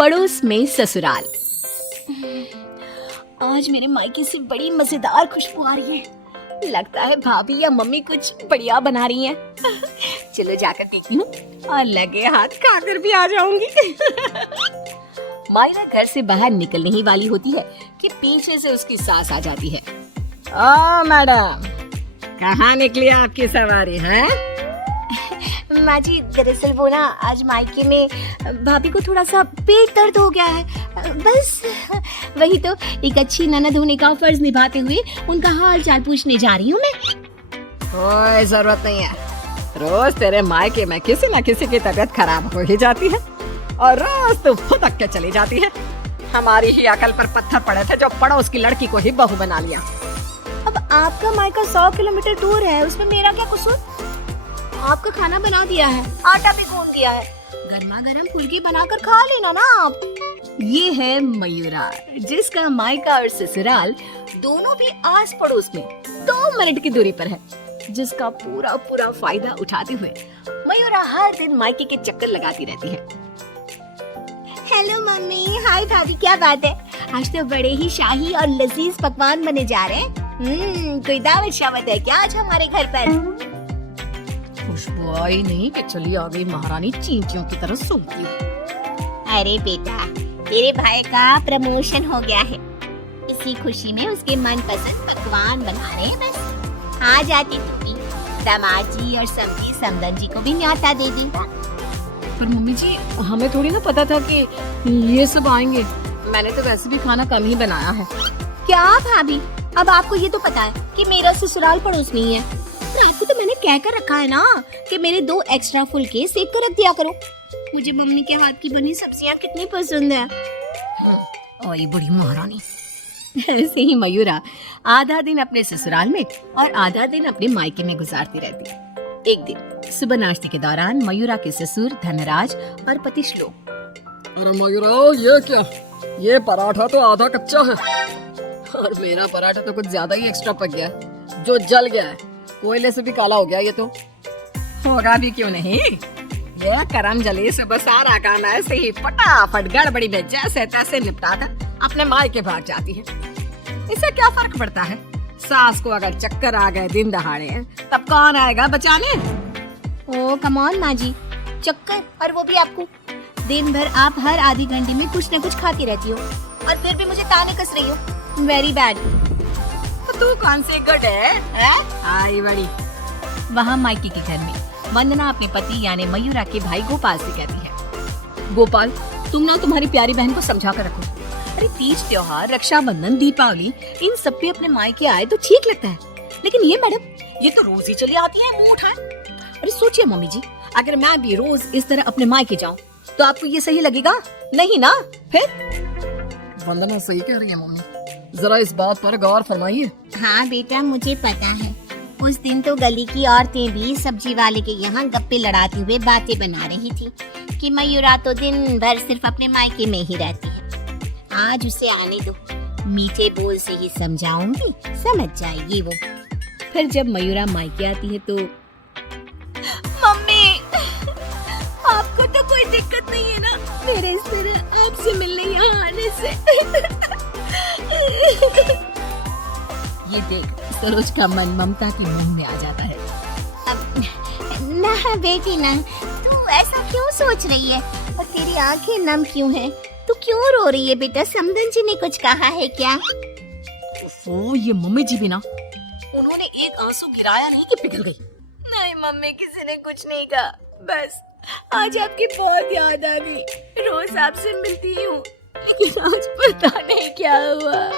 पड़ोस में ससुराल। आज मेरे मायके से बड़ी मजेदार खुशबू आ रही है। लगता है भाभी या मम्मी कुछ बढ़िया बना रही हैं। चलो जाकर देखती हूँ और लगे हाथ खाकर भी आ जाऊंगी। मायरा घर से बाहर निकलने ही वाली होती है कि पीछे से उसकी सास आ जाती है। ओ मैडम, कहाँ निकली आपकी सवारी है? माँ जी, दरअसल वो ना आज मायके में भाभी को थोड़ा सा पेट दर्द हो गया है, बस वही तो एक अच्छी ननद होने का फर्ज निभाते हुए उनका हाल चाल पूछने जा रही हूँ मैं। कोई जरूरत नहीं है, रोज तेरे मायके में किसी न किसी की तबीयत खराब हो ही जाती है और रोज तू फुदक के चली जाती है। हमारी ही अकल पर पत्थर पड़े थे जो पड़ोस की लड़की को ही बहू बना लिया। अब आपका मायका 100 किलोमीटर दूर है, उसमें मेरा क्या कसूर? आपका खाना बना दिया है, आटा भी गूंद दिया है, गर्मा गर्म फुल्की बनाकर खा लेना ना आप। ये है मयूरा, जिसका मायका और ससुराल दोनों भी आस पड़ोस में 2 मिनट की दूरी पर है, जिसका पूरा पूरा फायदा उठाते हुए मयूरा हर दिन मायके के चक्कर लगाती रहती है। हेलो मम्मी, हाय भाभी, क्या बात है? आज तो बड़े ही शाही और लजीज पकवान बने जा रहे हैं। कोई दावत शावत है क्या आज हमारे घर पर? खुशबू आई नहीं कि चली आ गई महारानी चींटियों की तरह सूंघती हुई। अरे बेटा, तेरे भाई का प्रमोशन हो गया है, इसी खुशी में उसके मनपसंद पकवान बना रहे हैं। बस आ जाती तू भी, दामाद जी और समधी समदन जी को भी न्योता दे दी। पर मम्मी जी, हमें थोड़ी ना पता था कि ये सब आएंगे। मैंने तो वैसे भी खाना कम ही बनाया है। क्या भाभी, अब आपको ये तो पता है कि मेरा ससुराल पड़ोस नहीं है, पर आपको तो मैंने कह कर रखा है ना कि मेरे 2 एक्स्ट्रा फुलके सेक कर रख दिया करो। मुझे मम्मी के हाथ की बनी सब्जियां कितनी पसंद है। और ये बड़ी महारानी। ऐसे ही मयूरा आधा दिन अपने ससुराल में और आधा दिन अपने मायके में गुजारती रहती। एक दिन सुबह नाश्ते के दौरान मयूरा के ससुर धनराज और पति श्लोक, अरे मयूरा, ये क्या? ये पराठा तो आधा कच्चा है और मेरा पराठा तो कुछ ज्यादा ही एक्स्ट्रा पक गया है, जो जल गया है। कोयले से भी काला हो गया ये तो। होगा भी क्यों नहीं, ये करम जली सुबह सारा काम ऐसे ही फटाफट गड़बड़ी में जैसे तैसे निपटा था अपने मायके भाग जाती है। इससे क्या फर्क पड़ता है? सास को अगर चक्कर आ गए दिन दहाड़े तब कौन आएगा बचाने? ओ कम ऑन माँ जी, चक्कर, और वो भी आपको? दिन भर आप हर आधी घंटे में कुछ न कुछ खाती रहती हो और फिर भी मुझे ताने कस रही हो। Very bad. तो तू कौन सी गुड है? आई बड़ी। वहाँ मायके के घर में वंदना अपने पति यानी मयूरा के भाई गोपाल से कहती है, गोपाल, तुम ना तुम्हारी प्यारी बहन को समझा कर रखो। अरे तीज त्योहार, रक्षाबंधन, दीपावली, इन सब पे अपने मायके आए तो ठीक लगता है, लेकिन ये मैडम, ये तो रोज ही चली आती है, मूड है। अरे सोचिए मम्मी जी, अगर मैं भी रोज इस तरह अपने मायके जाऊँ तो आपको ये सही लगेगा? नहीं ना? फिर वंदना सही कह रही है मम्मी, जरा इस बात पर गौर फरमाइए। हाँ बेटा, मुझे पता है, उस दिन तो गली की औरतें भी सब्जी वाले के यहाँ गप्पे लड़ाते हुए बातें बना रही थी कि मयूरा तो दिन भर सिर्फ अपने मायके में ही रहती है। आज उसे आने दो, मीठे बोल से ही समझाऊंगी, समझ जाएगी वो। फिर जब मयूरा मायके आती है तो मम्मी, आपको तो कोई दिक्कत नहीं है ना मेरे इस तरह आपसे मिलने यहाँ आने से? ये देख सरोज का मन ममता के मुंह में आ जाता है। ना बेटी ना, तू ऐसा क्यों सोच रही है? और तेरी आंखें नम क्यों हैं? तू क्यों रो रही है बेटा? समदन जी ने कुछ कहा है क्या? ओ, ये मम्मी जी भी ना, उन्होंने एक आंसू गिराया नहीं कि पिघल गई। नहीं मम्मी, किसी ने कुछ नहीं कहा, बस आज आपकी बहुत याद आ गई। रोज आपसे मिलती हूँ, लेकिन आज पता नहीं क्या हुआ।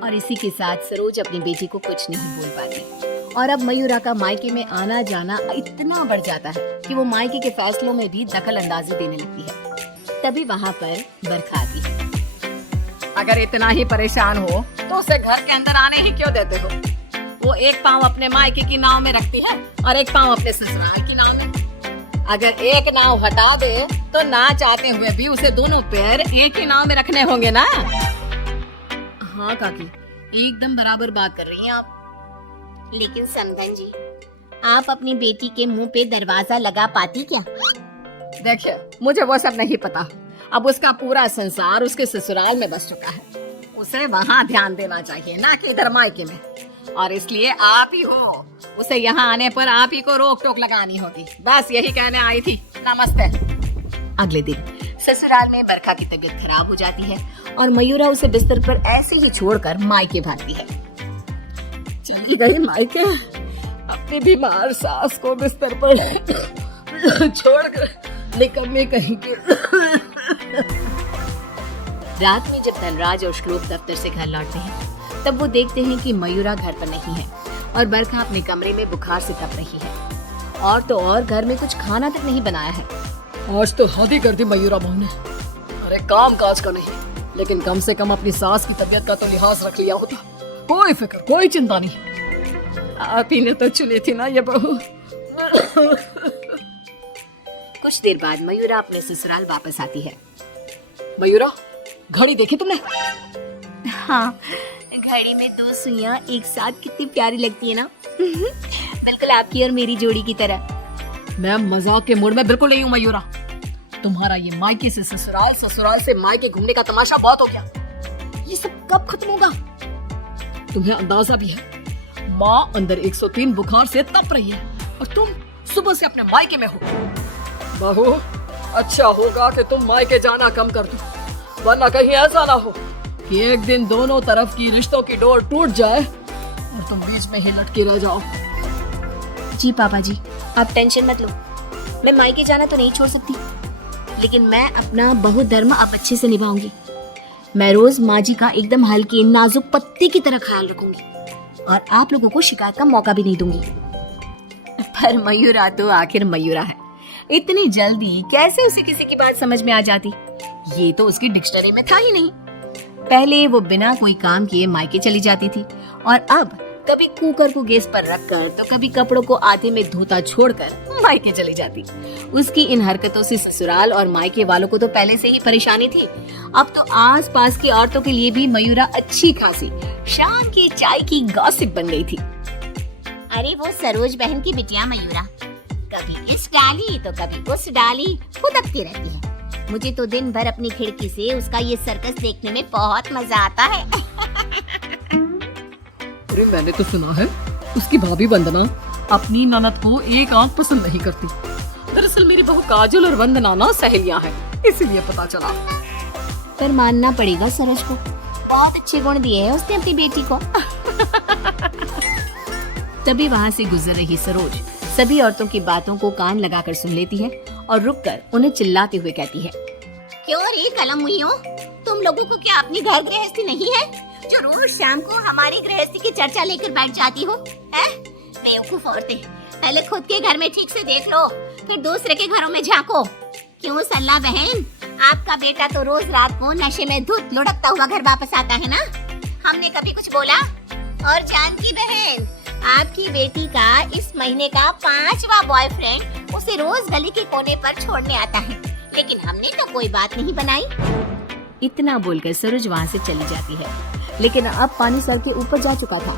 और इसी के साथ सरोज अपनी बेटी को कुछ नहीं बोल पाती और अब मयूरा का मायके में आना जाना इतना बढ़ जाता है कि वो मायके के फैसलों में भी दखल अंदाजी देने लगती है। तभी वहाँ पर बरखा आती है। अगर इतना ही परेशान हो तो उसे घर के अंदर आने ही क्यों देते हो? वो एक पाँव अपने मायके की नाव में रखती है और एक पाँव अपने ससुराल की नाव में। अगर एक नाव हटा दे तो ना चाहते हुए भी उसे दोनों पैर एक ही नाव में रखने होंगे ना? हाँ काकी, एकदम बराबर बात कर रही हैं आप। लेकिन समदन जी, आप अपनी बेटी के मुंह पे दरवाजा लगा पाती क्या? देखिए, मुझे वो सब नहीं पता। अब उसका पूरा संसार उसके ससुराल में बस चुका है। उसे वहाँ ध्यान देना चाहिए, ना कि इधर मायके में। और इसलिए आप ही हो, उसे यहाँ आने पर आप ही को रोक टोक लगानी होगी। बस यही कहने आई थी। नमस्ते। अगले दिन ससुराल में बरखा की तबीयत खराब हो जाती है और मयूरा उसे बिस्तर पर ऐसे ही छोड़कर मायके भागती है। चली गई मायके, अपनी बीमार सास को बिस्तर पर छोड़कर निकम्मी कहीं के। रात में जब धनराज और श्लोक दफ्तर से घर लौटते हैं तब वो देखते हैं कि मयूरा घर पर नहीं है और बरखा अपने कमरे में बुखार से तप रही है। और तो और घर में कुछ खाना तक नहीं बनाया है। आज तो हद ही कर दी मयूरा बहू ने। अरे काम काज का नहीं, लेकिन कम से कम अपनी सास की तबीयत का तो लिहाज रख लिया होता। कोई फिक्र, कोई चिंता नहीं। आप ही ने तो चुनी थी ना ये बहू। कुछ देर बाद मयूरा अपने ससुराल वापस आती है। मयूरा, घड़ी देखी तुमने? हाँ, घड़ी में 2 सुइयां एक साथ कितनी प्यारी लगती है ना। बिल्कुल आपकी और मेरी जोड़ी की तरह। मैं मजाक के मूड में बिल्कुल नहीं हूँ मयूरा। तुम्हारा ये मायके से ससुराल, ससुराल से मायके घूमने का तमाशा बहुत हो गया। ये सब कब खत्म होगा? तुम्हें अंदाजा भी है, माँ अंदर 103 बुखार से तप रही है और तुम सुबह से अपने मायके में हो। बहू, अच्छा होगा कि तुम मायके जाना कम कर दो, वरना कहीं ऐसा ना हो कि एक दिन दोनों तरफ की रिश्तों की डोर टूट जाए और तुम बीच में ही लटके रह जाओ। जी पापा जी, आप टेंशन मत लो। मैं मायके जाना तो नहीं छोड़ सकती, लेकिन मैं अपना बहुधर्म अब अच्छे से निभाऊंगी। मैं रोज माँ जी का एकदम हल्के नाजुक पत्ते की तरह ख्याल रखूंगी और आप लोगों को शिकायत का मौका भी नहीं दूंगी। पर मयूरा तो आखिर मयूरा है, इतनी जल्दी कैसे उसे किसी की बात समझ में आ जाती? ये तो उसकी डिक्शनरी में था ही नहीं। पहले वो बिना कोई काम किए मायके चली जाती थी और अब कभी कुकर को गैस पर रखकर तो कभी कपड़ों को आधे में धोता छोड़कर मायके चली जाती। उसकी इन हरकतों से ससुराल और मायके वालों को तो पहले से ही परेशानी थी। अब तो आस पास की औरतों के लिए भी मयूरा अच्छी खासी शाम की चाय की गॉसिप बन गई थी। अरे वो सरोज बहन की बिटिया मयूरा कभी इस डाली तो कभी उस डाली फुदकती रहती है। मुझे तो दिन भर अपनी खिड़की से उसका ये सर्कस देखने में बहुत मजा आता है। अरे मैंने तो सुना है उसकी भाभी वंदना अपनी ननद को एक आंख पसंद नहीं करती। दरअसल मेरी बहू काजल और वंदना ना सहेलियां हैं, इसीलिए पता चला। पर मानना पड़ेगा सरोज को, बहुत अच्छे गुण दिए हैं उसने अपनी बेटी को। तभी वहाँ से गुजर रही सरोज सभी औरतों की बातों को कान लगाकर सुन लेती है और रुककर उन्हें चिल्लाते हुए कहती है, क्यों रे कलम हुई हो? तुम लोगों को क्या अपनी घर गृहस्थी नहीं है जो रोज शाम को हमारी गृहस्थी की चर्चा लेकर बैठ जाती हो? हैं? बेवकूफ औरतें, पहले खुद के घर में ठीक से देख लो, फिर दूसरे के घरों में झांको। क्यों सल्ला बहन, आपका बेटा तो रोज रात को नशे में धुत लुढ़कता हुआ घर वापस आता है ना? हमने कभी कुछ बोला? और जानकी बहन, आपकी बेटी का इस महीने का 5वां बॉयफ्रेंड उसे रोज गली के कोने पर छोड़ने आता है, लेकिन हमने तो कोई बात नहीं बनाई। इतना बोलकर सरोज वहाँ से चली जाती है। लेकिन अब पानी सर के ऊपर जा चुका था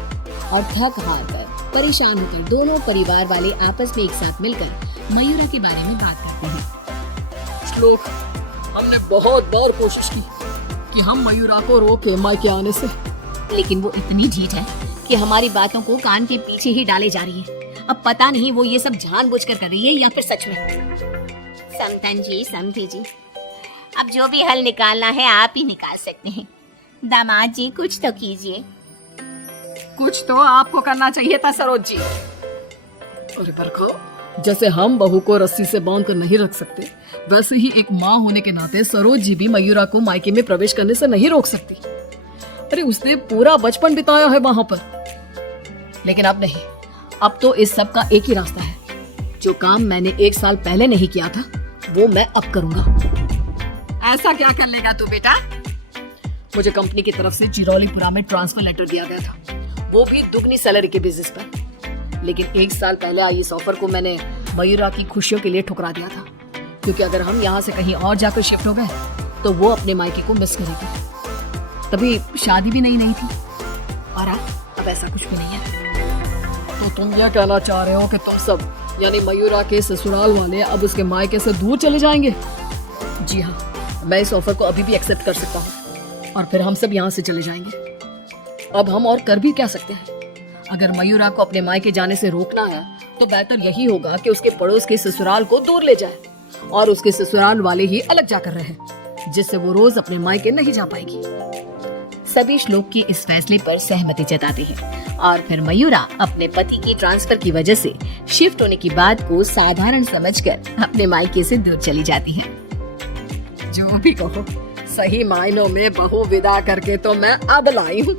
और थक हार कर परेशान होकर दोनों परिवार वाले आपस में एक साथ मिलकर मयूरा के बारे में बात करते हैं। श्लोक, हमने बहुत बार कोशिश की कि हम मयूरा को रोके मायके आने से, लेकिन वो इतनी ढीठ है कि हमारी बातों को कान के पीछे ही डाले जा रही है। अब पता नहीं वो ये सब जानबूझकर कर रही है या फिर सच में। समधन जी, समझे जी, अब जो भी हल निकालना है आप ही निकाल सकते हैं। दामाद जी कुछ तो कीजिए। कुछ तो आपको करना चाहिए था सरोज जी। अरे बरखा, जैसे हम बहू को रस्सी से बांध कर नहीं रख सकते, वैसे ही एक माँ होने के नाते सरोज जी भी मयूरा को मायके में प्रवेश करने से नहीं रोक सकती। अरे उसने पूरा बचपन बिताया है वहां पर। लेकिन अब नहीं, अब तो इस सब का एक ही रास्ता है। जो काम मैंने 1 साल पहले नहीं किया था वो मैं अब करूंगा। ऐसा क्या कर लेगा तू बेटा? मुझे कंपनी की तरफ से चिरौलीपुरा में ट्रांसफर लेटर दिया गया था, वो भी दुगनी सैलरी के बेसिस पर। लेकिन 1 साल पहले आई इस ऑफर को मैंने मयूरा की खुशियों के लिए ठुकरा दिया था, क्योंकि अगर हम यहाँ से कहीं और जाकर शिफ्ट हो गए तो वो अपने मायके को मिस करेगी। तभी शादी भी नहीं थी और अब ऐसा कुछ भी नहीं है। तो तुम यह कहना चाह रहे हो कि तुम सब यानी मयूरा के ससुराल वाले अब उसके मायके से दूर चले जाएंगे। जी हाँ, मैं इस ऑफर को अभी भी एक्सेप्ट कर सकता हूँ और फिर हम सब यहाँ से चले जाएंगे। अब हम और कर भी क्या सकते हैं? अगर मयूरा को अपने मायके जाने से रोकना है तो बेहतर यही होगा कि उसके पड़ोस के ससुराल को दूर ले जाए और उसके ससुराल वाले ही अलग जाकर रहे, जिससे वो रोज अपने मायके नहीं जा पाएगी। सभी श्लोक की इस फैसले पर सहमति जताते हैं और फिर मयूरा अपने पति की ट्रांसफर की वजह से शिफ्ट होने की बात को साधारण समझकर अपने मायके से दूर चली जाती है। जो भी कहो, सही मायनों में बहू विदा करके तो मैं अब लाई हूँ।